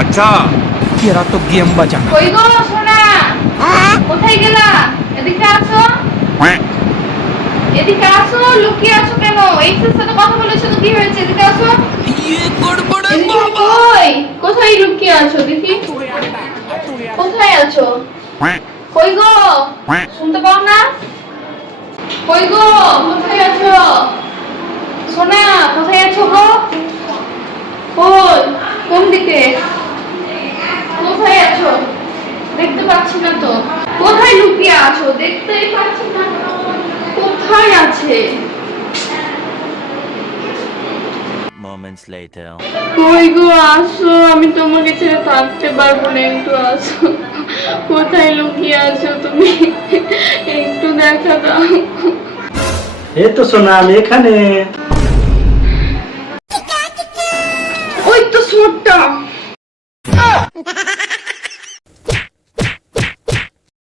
अच्छा तेरा तो गेम बजाना। কই গো সোনা, কোথায় গেলা? এদিকে আসো, এদিকে আসো। লুকিয়ে আছো কেন? এইসের সাথে কথা বলেছো তো, কি হয়েছে? এদিকে আসো। এদিকে কই? কোথায় লুকিয়ে আছো দেখি? কোথায় আছো? কই গো? শুনতে পাও না? কই গো? কোথায় আছো? সোনা, কোথায় আছো গো? কই? কোন দিকে? কোথায় আছো? দেখতে পাচ্ছি না তো। কোথায় লুকিয়ে আছো? দেখতেই পাচ্ছি না। কোথায় আছে? Moments later. কই গো, আসো। আমি তোমাকে ছেড়ে থাকতে পারবো না, একটু আসো। কোথায় লুকিয়ে আছো তুমি? একটু দেখা দাও। এই তো সোনা, আমি এখানে। ওই তো ছোটটা।